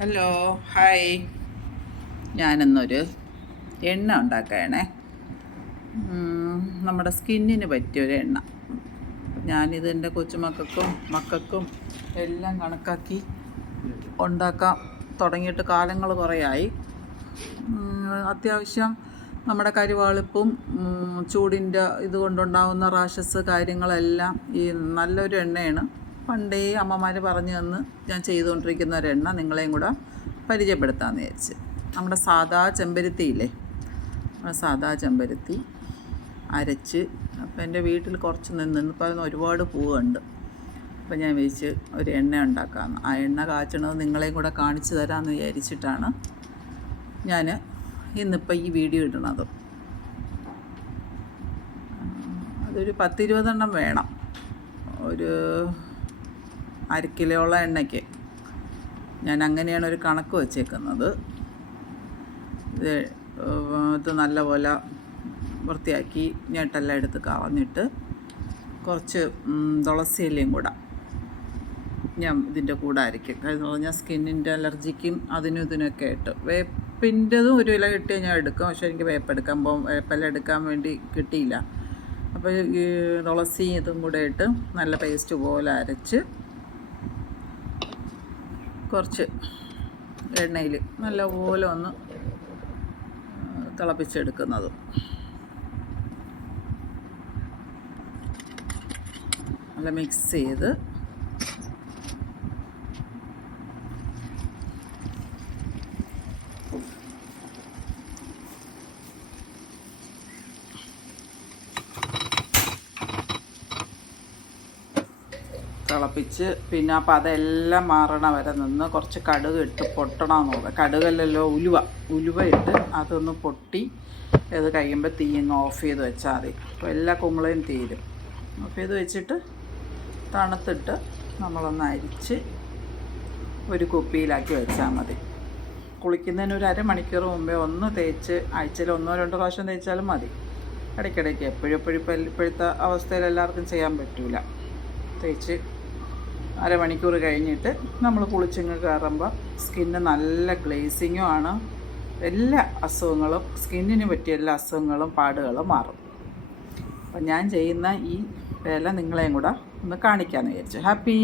Hello, hi. ഞാനിന്നൊരു എണ്ണ ഉണ്ടാക്കുകയാണേ. നമ്മുടെ സ്കിന്നിന് പറ്റിയൊരു എണ്ണ. ഞാനിത് എൻ്റെ കൊച്ചുമക്കൾക്കും മക്കൾക്കും എല്ലാം കണക്കാക്കി ഉണ്ടാക്കാൻ തുടങ്ങിയിട്ട് കാലങ്ങൾ കുറേയായി. അത്യാവശ്യം നമ്മുടെ കരിവാളിപ്പും ചൂടിൻ്റെ ഇതുകൊണ്ടുണ്ടാകുന്ന റാഷസ് കാര്യങ്ങളെല്ലാം ഈ നല്ലൊരു എണ്ണയാണ്. പണ്ടേ അമ്മമാർ പറഞ്ഞു തന്ന് ഞാൻ ചെയ്തുകൊണ്ടിരിക്കുന്ന ഒരെണ്ണ നിങ്ങളെയും കൂടെ പരിചയപ്പെടുത്താമെന്ന് വിചാരിച്ച്. നമ്മുടെ സാദാ ചെമ്പരത്തിയില്ലേ, സാദാ ചെമ്പരത്തി അരച്ച്, അപ്പോൾ എൻ്റെ വീട്ടിൽ കുറച്ച് നിന്നിപ്പോൾ അതിന് ഒരുപാട് പൂവുണ്ട്. അപ്പോൾ ഞാൻ വിചാരിച്ച് ഒരു എണ്ണ ഉണ്ടാക്കാമെന്ന്. ആ എണ്ണ കാച്ചണത് നിങ്ങളെയും കൂടെ കാണിച്ചു തരാമെന്ന് വിചാരിച്ചിട്ടാണ് ഞാൻ ഇന്നിപ്പോൾ ഈ വീഡിയോ ഇടുന്നത്. അതൊരു 10-20 വേണം, ഒരു 1/2 കിലോളം എണ്ണയ്ക്ക്. ഞാൻ അങ്ങനെയാണ് ഒരു കണക്ക് വച്ചേക്കുന്നത്. ഇത് നല്ലപോലെ വൃത്തിയാക്കി ഞെട്ടെല്ലാം എടുത്ത് കളഞ്ഞിട്ട് കുറച്ച് തുളസി ഇലയും കൂടെ ഞാൻ ഇതിൻ്റെ കൂടെ അരയ്ക്കും. എന്ന് പറഞ്ഞാൽ സ്കിന്നിൻ്റെ അലർജിക്കും അതിനും ഇതിനൊക്കെ ആയിട്ട്. വേപ്പിൻ്റെതും ഒരു ഇല കിട്ടിയാൽ ഞാൻ എടുക്കും, പക്ഷേ എനിക്ക് വേപ്പെല എടുക്കാൻ വേണ്ടി കിട്ടിയില്ല. അപ്പോൾ ഈ തുളസി ഇതും കൂടെ ഇട്ട് നല്ല പേസ്റ്റ് പോലെ അരച്ച് കുറച്ച് എണ്ണയിൽ നല്ലപോലെ ഒന്ന് തിളപ്പിച്ചെടുക്കുന്നത്. നല്ല മിക്സ് ചെയ്ത് തിളപ്പിച്ച് പിന്നെ അപ്പം അതെല്ലാം മാറണ വരെ നിന്ന് കുറച്ച് കടുക് ഇട്ട് പൊട്ടണമെന്ന് നോക്കുക. കടുകല്ലല്ലോ, ഉലുവ ഇട്ട് അതൊന്ന് പൊട്ടി ഇത് കഴിയുമ്പോൾ തീയങ്ങ് ഓഫ് ചെയ്ത് വെച്ചാൽ മതി. അപ്പോൾ എല്ലാ കുമ്പളയും തീരും. ഓഫ് ചെയ്ത് വെച്ചിട്ട് തണുത്തിട്ട് നമ്മളൊന്ന് അരിച്ച് ഒരു കുപ്പിയിലാക്കി വെച്ചാൽ മതി. കുളിക്കുന്നതിന് ഒരു അരമണിക്കൂർ മുമ്പേ ഒന്ന് തേച്ച്, ആഴ്ചയിൽ 1-2 പ്രാവശ്യം തേച്ചാലും മതി. ഇടയ്ക്കിടയ്ക്ക് എപ്പോഴും ഇപ്പോഴത്തെ അവസ്ഥയിൽ എല്ലാവർക്കും ചെയ്യാൻ പറ്റില്ല. തേച്ച് അരമണിക്കൂർ കഴിഞ്ഞിട്ട് നമ്മൾ കുളിച്ചിങ്ങ് കയറുമ്പോൾ സ്കിന്ന് നല്ല ഗ്ലേസിങ്ങും ആണ്. എല്ലാ അസുഖങ്ങളും, സ്കിന്നിന് പറ്റിയ എല്ലാ അസുഖങ്ങളും പാടുകളും മാറും. അപ്പം ഞാൻ ചെയ്യുന്ന ഈ വേല നിങ്ങളെയും കൂടെ ഒന്ന് കാണിക്കാമെന്ന് വിചാരിച്ചു. ഹാപ്പി.